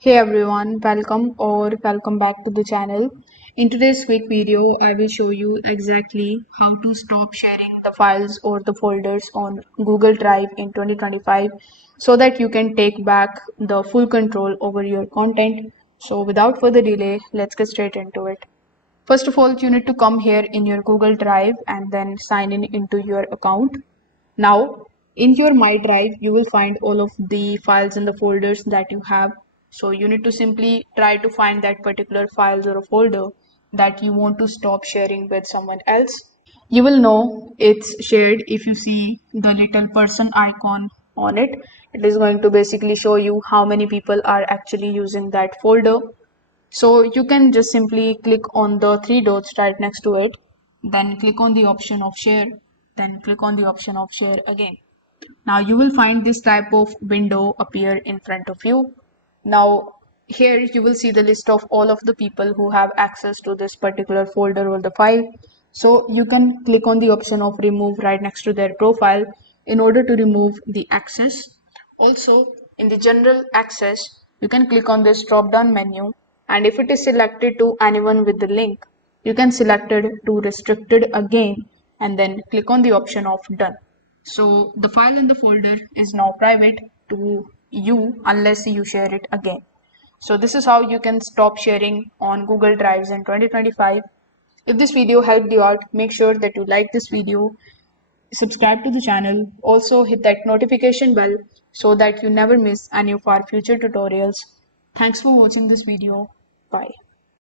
Hey everyone, welcome back to the channel. In today's quick video, I will show you exactly how to stop sharing the files or the folders on Google Drive in 2025 so that you can take back the full control over your content. So without further delay, let's get straight into it. First of all, you need to come here in your Google Drive and then sign in into your account. Now, in your My Drive, you will find all of the files and the folders that you have. So you need to simply try to find that particular files or a folder that you want to stop sharing with someone else. You will know it's shared if you see the little person icon on it. It is going to basically show you how many people are actually using that folder. So you can just simply click on the three dots right next to it, then click on the option of share, then click on the option of share again. Now you will find this type of window appear in front of you. Now here you will see the list of all of the people who have access to this particular folder or the file. So you can click on the option of remove right next to their profile in order to remove the access. Also, in the general access, you can click on this drop down menu, and if it is selected to anyone with the link, you can select it to restricted again and then click on the option of done. So the file in the folder is now private to you unless you share it again. So this is how you can stop sharing on Google Drives in 2025. If this video helped you out, make sure that you like this video, subscribe to the channel, also hit that notification bell so that you never miss any of our future tutorials. Thanks for watching this video. Bye.